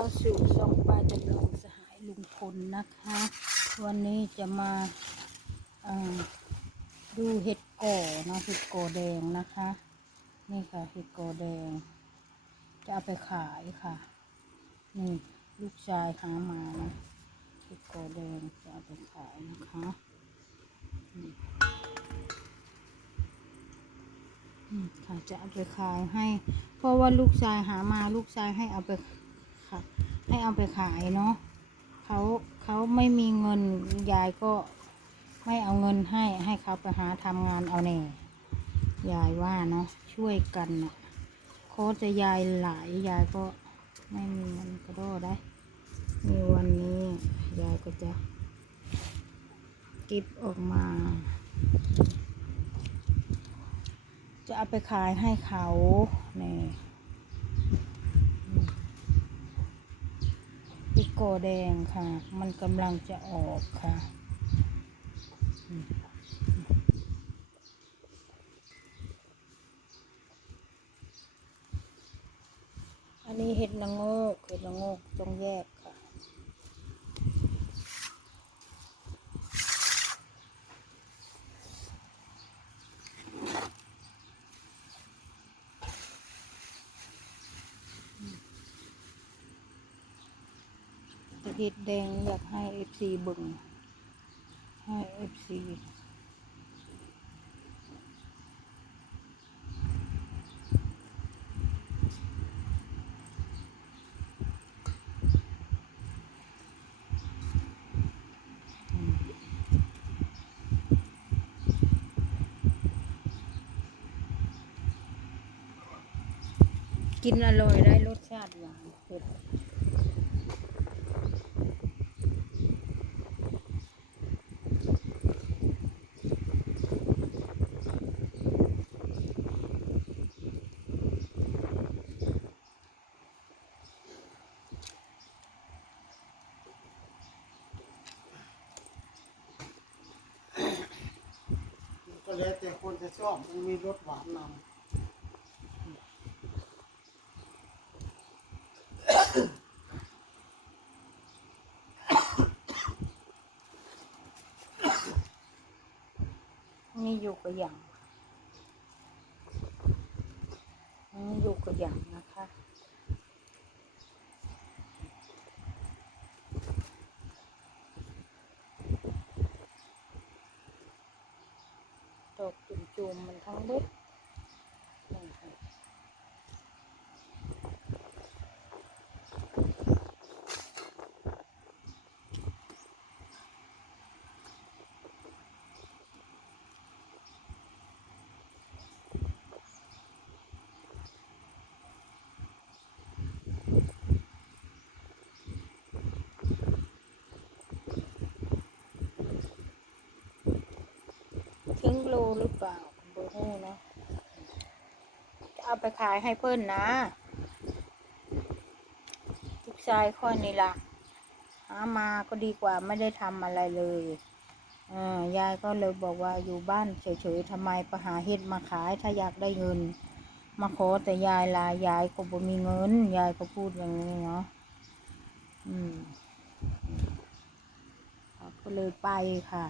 เข้าสู่ช่องป้าจำลองสหายลุงพลนะคะ วันนี้จะมาาดูเห็ดก่อเนาะเห็ดก่อแดงนะคะ นี่ค่ะเห็ดก่อแดง จะเอาไปขายค่ะ นี่ลูกชายหามานะเห็ดก่อแดงจะเอาไปขายนะคะอืมอืมค่ะจะเอาไปขายให้ เพราะว่าลูกชายหามาลูกชายให้เอาไป ค่ะ ให้เอาไปขายเนาะเขาเขาไม่มีเงินยายก็ไม่เอาเงินให้ให้เขาไปหาทำงานเอาแน่ยายว่าเนาะช่วยกันนะโคตรจะยายหลายยายก็ไม่มีเงินก็ได้ได้มีวันนี้ยายก็จะเก็บออกมา จะเอาไปขายให้เขาเนี่ย ติโกแดงค่ะ มันกำลังจะออกค่ะ อันนี้เห็ดนางโงกเห็ดนางโงกจงแยก ค่ะเห็ดแดงอยากให้เอฟซีบึงให้เอฟซีกินอร่อยได้รสชาติหวานเผ็ด แล้วแต่คนจะชอบมันมีรสหวานนำนี่อยู่กับอย่างนี่อยู่กับอย่างนะคะ ดอกจุ่มจุมๆ มันทั้งเบ็ดนี่ค่ะถึง โลหรือเปล่าโบฮู้เนาะจะเอาไปขายให้เพื่อนนะลูกชายค่อยนี่ละหามาก็ดีกว่าไม่ได้ทำอะไรเลยอ่ายายก็เลยบอกว่าอยู่บ้านเฉยๆทำไมไปหาเห็ดมาขาย ถ้าอยากได้เงิน มาขอแต่ยายลายายก็บ่มีเงิน ยายก็พูดอย่างนี้เนาะอืมก็เลยไปค่ะ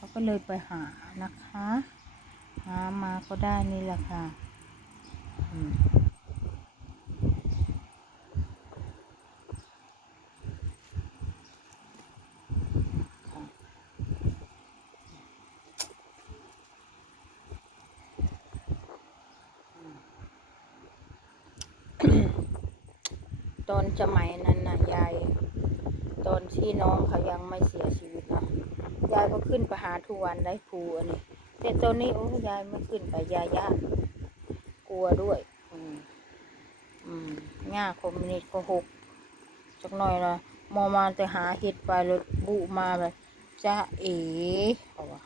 เขาก็เลยไปหานะคะ หามาก็ได้นี่แหละค่ะอืมค่ะตอนสมัยนั้นนะยาย ตอนที่น้องเขายังไม่เสียชีวิต ยายก็ขึ้นไปหาทุกวันได้ภูอันนี้แต่ตอนนี้โอ้ยายไม่ขึ้นไปยายยากกลัวด้วย อืมอืมง่าคอมมินิตก็หกสักหน่อยละมอมาแต่หาเห็ดไปแล้วบุมาแบบจ้าเอ๋เขาว่า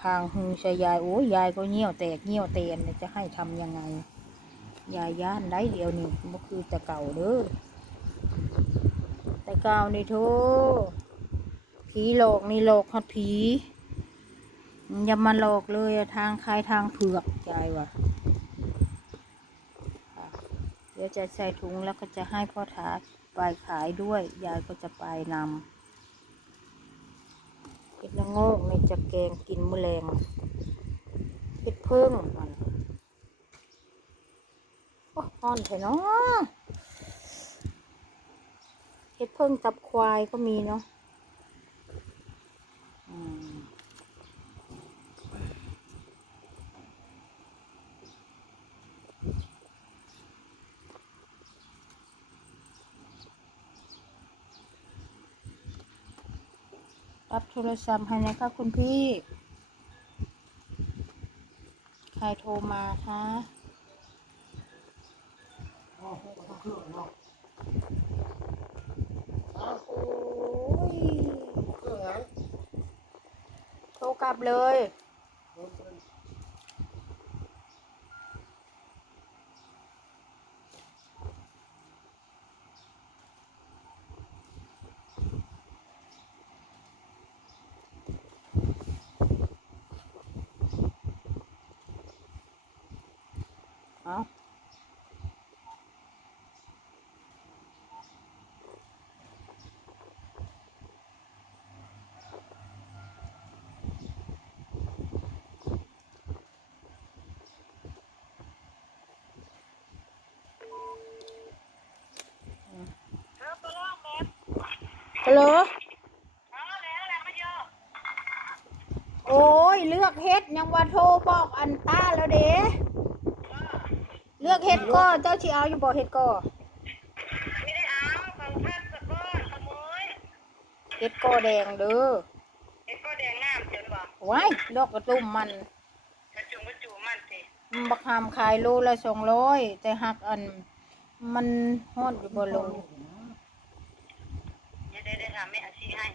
คางหูใช่ยายโอ้ยยายก็เงี้ยวแตกเงี้ยวเตนเนี่ยจะให้ทำยังไง ยายย่านได้เดียวนี่บ่คือแต่เก่าเด้อแต่กาวนี่โท ผีหลอกนี่หลอกฮอดผีอย่ามาหลอกเลยทางใครทางเผือกใจว่ะค่ะดี๋ยวจะใส่ถุงแล้วก็จะให้พ่อถาไปขายด้วย ยายก็จะไปนำเห็ดละโงกในจะแกงกินมะแรงเห็ดพึ่งมันโอ้ฮอนเถอะเนาะเห็ดพึ่งตับควายก็มีเนาะ รับโทรศัพท์ให้นะคะคุณพี่ ใครโทรมาคะ อ๋อเครื่องเนาะ โอ้ย เครื่องนั้น โทรกลับเลยรถเป็นเอา ฮัลโหลโอ้ยเลือกเฮ็ดยังว่าโทรบอกอันต้าแล้วเด้เลือกเฮ็ดก็เจ้าชีเอาอยู่บ่เฮ็ดก็ไม่ได้เอาของท่านสะก้อนขโมยเฮ็ดก็แดงเด้อเอ็ดก็แดงงามจนบอกว้ายดอกกระตุ้มมันกระจุงกระจูมันสิบักหามขายโลละสองร้อยแต่หักอัน มันฮอดอยู่บ่ลเดี๋ยว ได้ได้ทำแม่อาชีพให้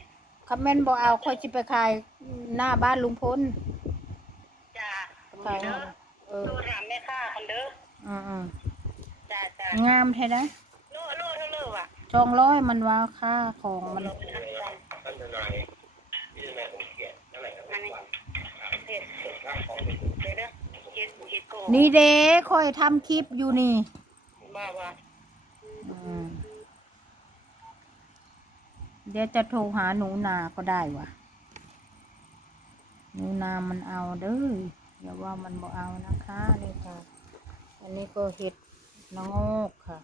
คำแม่นบ่เอาค่อยสิไปขายหน้าบ้านลุงพลจ้าขายเด้อเออโทรถามแม่ค้าคนเด้ออืมจ้าจ้าๆงามแท้นะโลโลเท่าเลิว่ะสองร้อยมันว่าค่าของมันเราเป็นอะไรท่านทนายพี่ทนายผมเกียรติอะไรครับอันนี้เฮ็ดเดี๋ยวเด้อเฮ็ดเฮ็ดโกนี่เด้ค่อยทำคลิปอยู่นี่ บ้าว่า อืม เดี๋ยวจะโทรหาหนูนาก็ได้วะหนูนามันเอาเด้ออย่าว่ามันบ่เอานะคะนี่ค่ะ อันนี้ก็เห็ดนางโงกค่ะ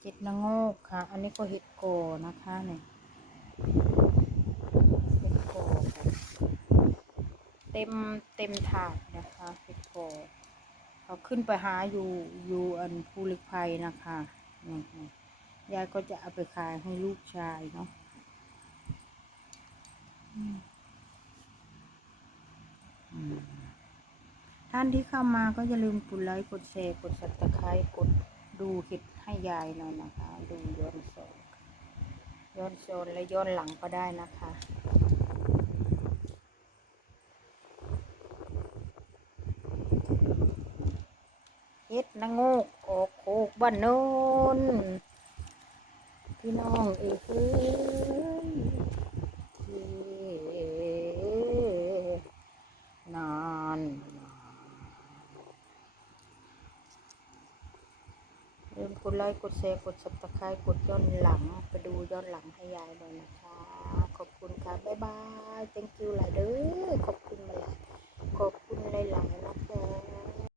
เห็ดนางโงกค่ะ อันนี้ก็เห็ดโกนะคะเนี่ยเห็ดโกค่ะเต็มเต็มถาดนะคะเห็ดโกเขาขึ้นไปหาอยู่อยู่อันภูเหล็กไฟนะคะนี่ ยายก็จะเอาไปขายให้ลูกชายเนาะท่านที่เข้ามาก็อย่าลืมกดไลค์กดแชร์กดสับตะไคร้กดดูคลิปให้ยายหน่อยนะคะ ดูย้อนสอนย้อนโซนและย้อนหลังก็ได้นะคะเฮ็ดนางโงกออกโคกบ้านโน้น พี่น้องเอ้ยเอ้ยเอ้ยนานลืมกดไลค์กดแชร์กด subscribe กดย้อนหลัง ไปดูย้อนหลังให้ยายเลยนะคะ ขอบคุณค่ะ บ๊ายบาย thank you หลายเด้อขอบคุณมาหลายขอบคุณหลายๆนะคะ